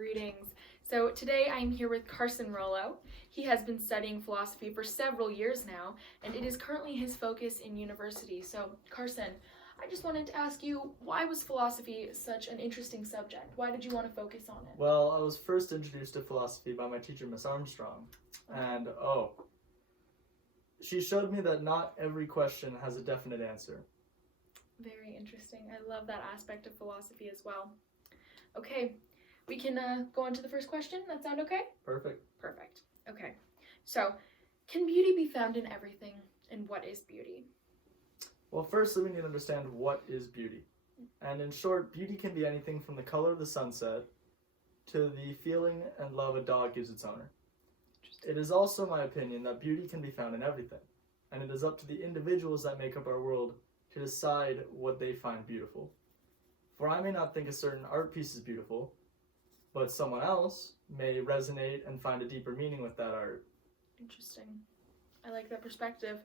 Greetings. So today I'm here with Carson Rollo. He has been studying philosophy for several years now, and it is currently his focus in university. So Carson, I just wanted to ask you, why was philosophy such an interesting subject? Why did you want to focus on it? Well, I was first introduced to philosophy by my teacher, Miss Armstrong. And she showed me that not every question has a definite answer. Very interesting. I love that aspect of philosophy as well. Okay, we can go on to the first question. That sound okay? Perfect. Perfect. Okay, so can beauty be found in everything, and what is beauty? Well, firstly, we need to understand what is beauty. And in short, beauty can be anything from the color of the sunset to the feeling and love a dog gives its owner. It is also my opinion that beauty can be found in everything, and it is up to the individuals that make up our world to decide what they find beautiful. For I may not think a certain art piece is beautiful, but someone else may resonate and find a deeper meaning with that art. Interesting. I like that perspective.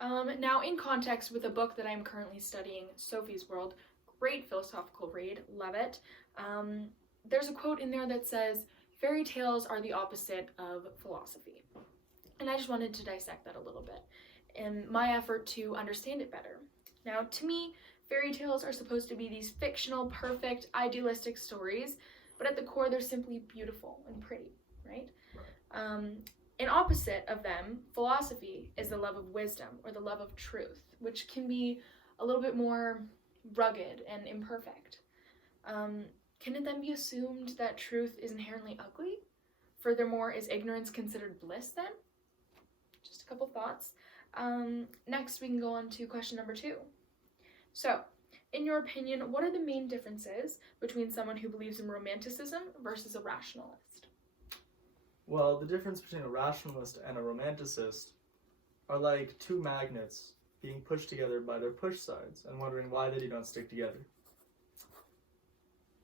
Now, in context with a book that I'm currently studying, Sophie's World, great philosophical read, love it. There's a quote in there that says, "Fairy tales are the opposite of philosophy." And I just wanted to dissect that a little bit in my effort to understand it better. Now, to me, fairy tales are supposed to be these fictional, perfect, idealistic stories, but at the core, they're simply beautiful and pretty, right? An opposite of them, philosophy, is the love of wisdom or the love of truth, which can be a little bit more rugged and imperfect. Can it then be assumed that truth is inherently ugly? Furthermore, is ignorance considered bliss then? Just a couple thoughts. Next, we can go on to question number 2. So, in your opinion, what are the main differences between someone who believes in romanticism versus a rationalist? Well, the difference between a rationalist and a romanticist are like two magnets being pushed together by their push sides and wondering why they do not stick together.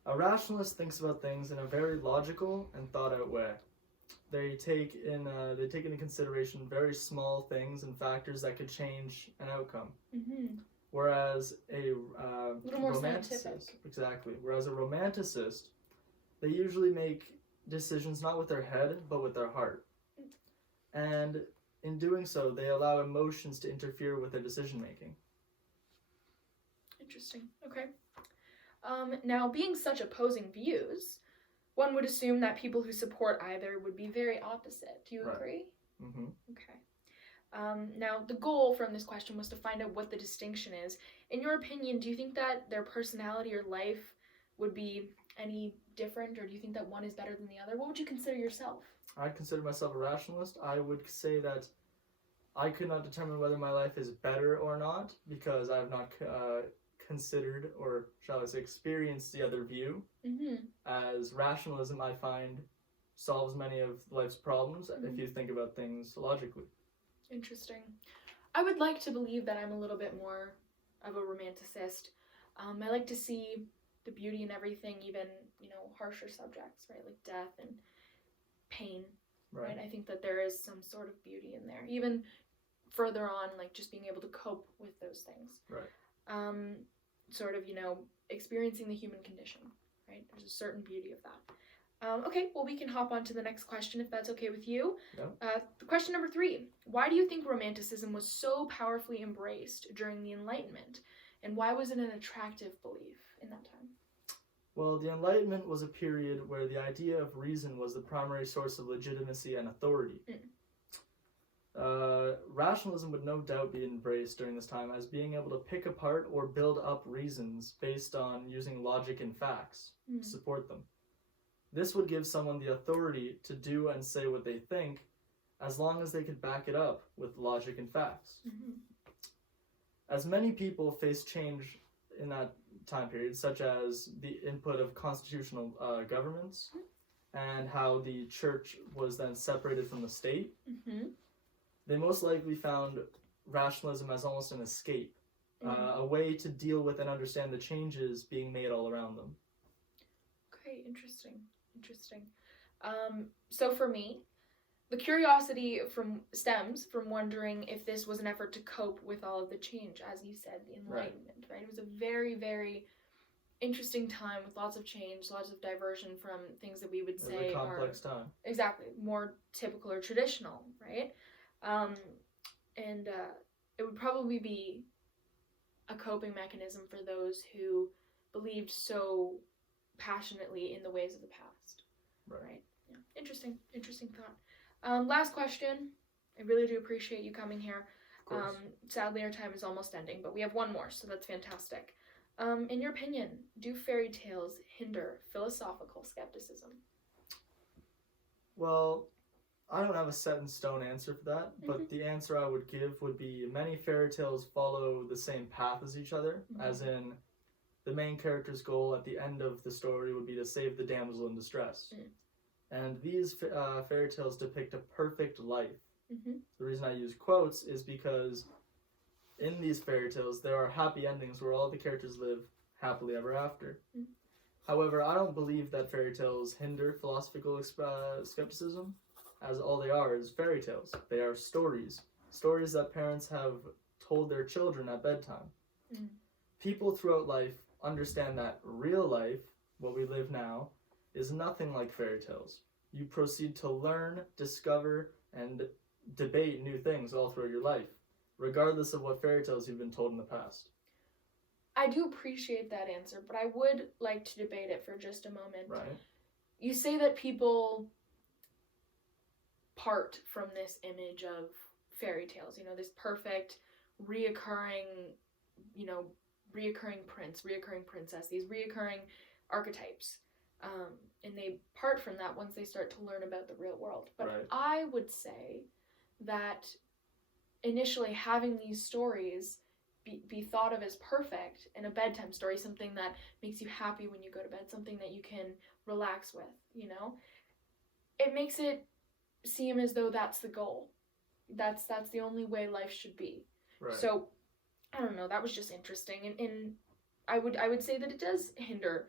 A rationalist thinks about things in a very logical and thought-out way. They take into consideration very small things and factors that could change an outcome. Whereas a little more romanticist, scientific. exactly. Whereas a romanticist, they usually make decisions not with their head but with their heart, and in doing so, they allow emotions to interfere with their decision making. Interesting. Okay. Now, being such opposing views, one would assume that people who support either would be very opposite. Do you agree? Mm-hmm. Okay. Now, the goal from this question was to find out what the distinction is. In your opinion, do you think that their personality or life would be any different, or do you think that one is better than the other? What would you consider yourself? I'd consider myself a rationalist. I would say that I could not determine whether my life is better or not because I have not considered, or shall I say, experienced the other view. As rationalism, I find, solves many of life's problems if you think about things logically. Interesting. I would like to believe that I'm a little bit more of a romanticist. I like to see the beauty in everything, even, harsher subjects, right? Like death and pain, right? I think that there is some sort of beauty in there. Even further on, like just being able to cope with those things. Right. Sort of, experiencing the human condition, right? There's a certain beauty of that. Okay, well, we can hop on to the next question if that's okay with you. Yeah. Question number 3. Why do you think romanticism was so powerfully embraced during the Enlightenment? And why was it an attractive belief in that time? Well, the Enlightenment was a period where the idea of reason was the primary source of legitimacy and authority. Rationalism would no doubt be embraced during this time as being able to pick apart or build up reasons based on using logic and facts to support them. This would give someone the authority to do and say what they think as long as they could back it up with logic and facts. As many people faced change in that time period, such as the input of constitutional governments and how the church was then separated from the state, they most likely found rationalism as almost an escape, a way to deal with and understand the changes being made all around them. Okay, interesting. So for me, the curiosity stems from wondering if this was an effort to cope with all of the change, as you said, the Enlightenment, right? It was a very, very interesting time with lots of change, lots of diversion from things that we would It's say a complex are time. exactly more typical or traditional, right? And it would probably be a coping mechanism for those who believed so passionately in the ways of the past. Right? Yeah. Interesting thought. Last question. I really do appreciate you coming here. Sadly, our time is almost ending, but we have one more, so that's fantastic. In your opinion, do fairy tales hinder philosophical skepticism? Well, I don't have a set in stone answer for that, but the answer I would give would be many fairy tales follow the same path as each other, as in the main character's goal at the end of the story would be to save the damsel in distress. And these fairy tales depict a perfect life. The reason I use quotes is because in these fairy tales there are happy endings where all the characters live happily ever after. However, I don't believe that fairy tales hinder philosophical skepticism, as all they are is fairy tales. They are stories that parents have told their children at bedtime. People throughout life understand that real life, what we live now, is nothing like fairy tales. You proceed to learn, discover, and debate new things all throughout your life, regardless of what fairy tales you've been told in the past. I do appreciate that answer, but I would like to debate it for just a moment. Right. You say that people part from this image of fairy tales, this perfect, reoccurring prince, reoccurring princess, these reoccurring archetypes. And they part from that once they start to learn about the real world. But I would say that initially having these stories be thought of as perfect in a bedtime story, something that makes you happy when you go to bed, something that you can relax with, it makes it seem as though that's the goal. That's the only way life should be. Right. So, I don't know, that was just interesting. And I would say that it does hinder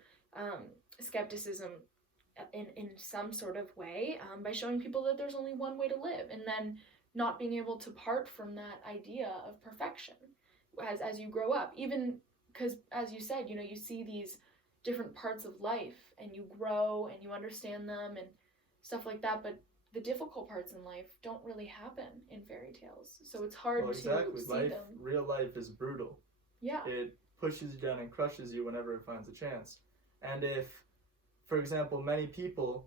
skepticism in some sort of way by showing people that there's only one way to live, and then not being able to part from that idea of perfection as you grow up, even because, as you said, you see these different parts of life and you grow and you understand them and stuff like that, but the difficult parts in life don't really happen in fairy tales, so it's hard to see them. Real life is brutal. Yeah. It pushes you down and crushes you whenever it finds a chance. And if, for example, many people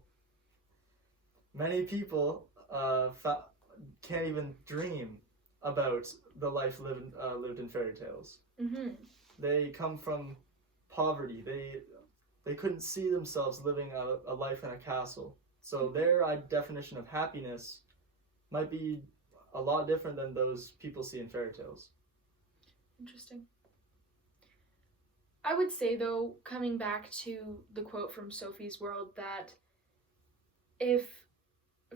can't even dream about the life lived in fairy tales. They come from poverty. They couldn't see themselves living a life in a castle. So their definition of happiness might be a lot different than those people see in fairy tales. Interesting. I would say, though, coming back to the quote from Sophie's World, that if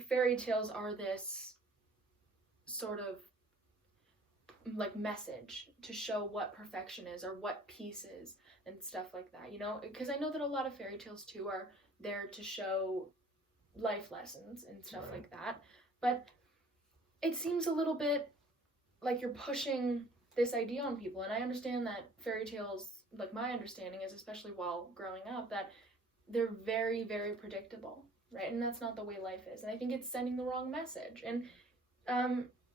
fairy tales are this sort of message to show what perfection is or what peace is and stuff like that, because I know that a lot of fairy tales too are there to show life lessons and stuff like that, but it seems a little bit like you're pushing this idea on people. And I understand that fairy tales, my understanding is, especially while growing up, that they're very, very predictable, right? And that's not the way life is, and I think it's sending the wrong message. And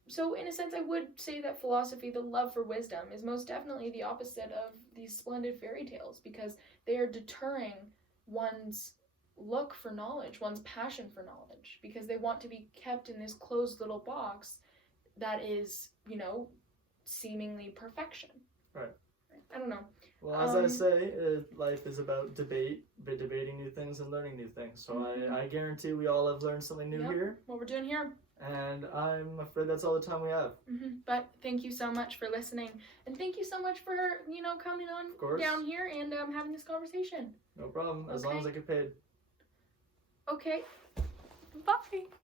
so in a sense, I would say that philosophy, the love for wisdom, is most definitely the opposite of these splendid fairy tales, because they are deterring one's look for knowledge, one's passion for knowledge, because they want to be kept in this closed little box that is, seemingly perfection. Right. I don't know. Well, as I say, life is about debating new things and learning new things. So I guarantee we all have learned something new here. What we're doing here. And I'm afraid that's all the time we have. But thank you so much for listening. And thank you so much for, coming on down here and having this conversation. No problem, as long as I get paid. Okay. Bye.